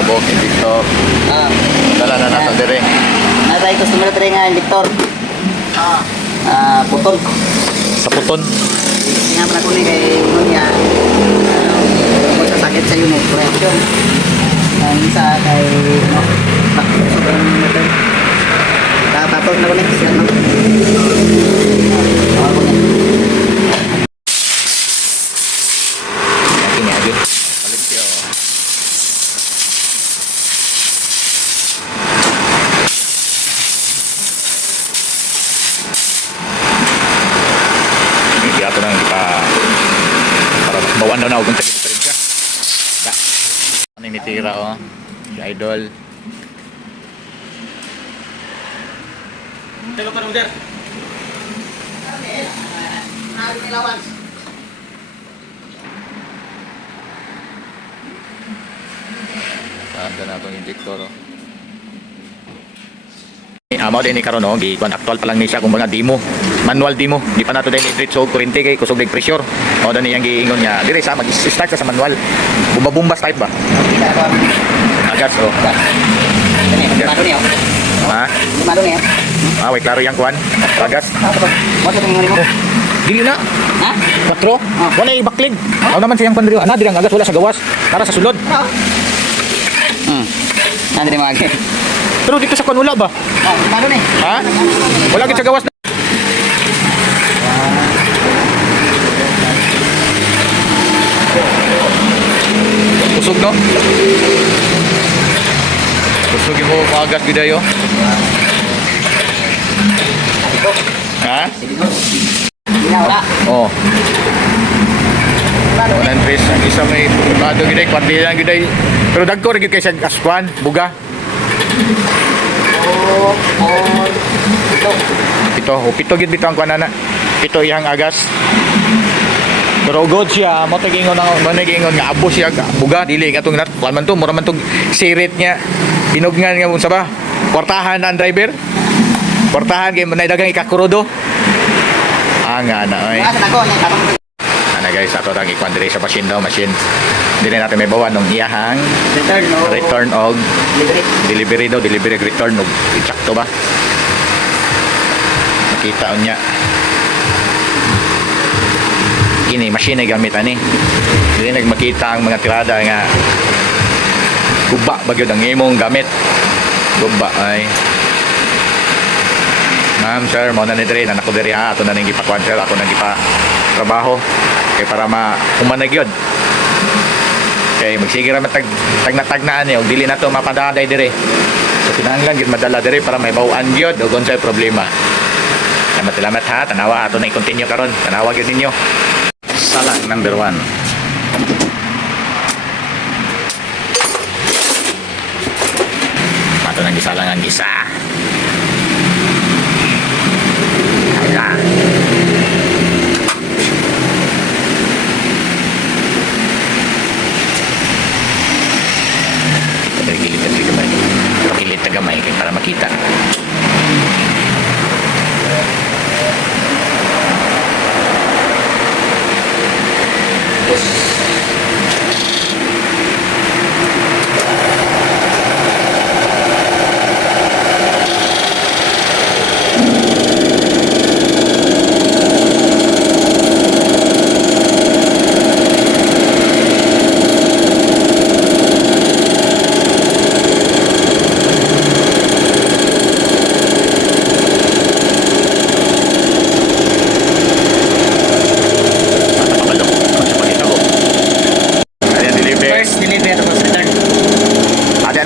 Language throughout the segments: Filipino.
Subok, Victor. Dala na nato dire. Natay customer dire nga Victor. Puton. Sa puton. Nga pala ko ni kay Nunya. Sakit sa unit correction. Ang isa kay sobrang metal. Tatapos na ko ni siya no. Kini agi. Balik yo. Hindi ato nang ipa para bawan daw na kung sa diferensya. Ano yung nitira oh? Si Idol. Tengok pa Roger. Tanda na itong injector oh. Amo din ni karon oh, gikuan actual pa lang ni siya kumbaga demo, manual demo. Di pa nato din i-treat so kurente kay kusog lig pressure. O dani yang giingon niya. Dire sa mag-start sa manual. Bumbabumbas type ba? Agas oh. Bago niyo. Ha? Bago niyo. Wait klaro yang kuan. Agas. Mo to tingin mo. Dili na. Ha? 4. Wala ibaklig. Aw naman siyang pandiri. Ana dirang agas wala sa gawas para sa sulod. Nandri magi. Pero dito sa kuan wala ba? Bago ni. Ha? Wala gid sa gawas. Kusog no? Kusog mo maagas gidayo. Ha? Wala. Oh. Walang tres ang isa may bado giday kwarte lang giday. Pero dagko rin kay sa askuan, buga. Pito gid bitaw ang kuanana. Pito iyang agas. Pero god siya, mo tagingon nga abo siya buga dili katong nat kuan man to, mura man tong sirit niya. Binugnan nga unsa ba? Kwartahan ang driver. Kwartahan kay manay dagang ikakurodo. Nga na oy. Ana guys, ato tang ikuan dire sa machine daw, machine. Dili natin may bawan ng iyahang return og delivery return og eksakto ba? Makita unya. Kini machine ay gamit ani. Dili nagmakita ang mga tirada nga guba bagyod ang imong gamit. Guba ay Ma'am, sir, mo na ni dire na nako diri ha, ato na ning gipakuan sir, ako nang gipa trabaho kay para humanag yun. Kay magsige ra matag tag-naan ni og dili na to mapadaday dire. So kinahanglan gid madala dire para may bawaan gyud og unsay problema. Salamat ha, tanawa ato na i-continue karon. Tanawa gyud ninyo. Salang number 1. Ato nang gisalang ang gisa. Hala. Pakilit na gamay para makita.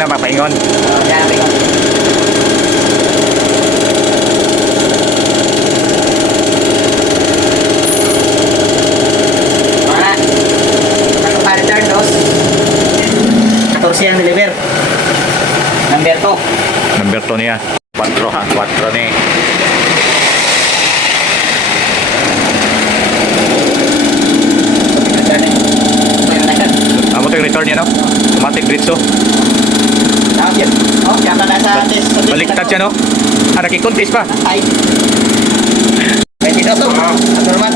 Papaingon. Yang deliver. Number 2 niya. 4 ha, 4 ni. Amo to return niya no? Automatic dritso. Oh, yan na sa test. Baliktad siya no? Nakikontis pa. Ay. Pwede na to. Normal.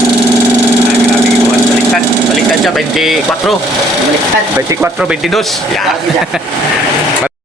Grabe ko. Baliktad. baliktad siya 24. Baliktad. 24, 22. Yeah. Sabi siya.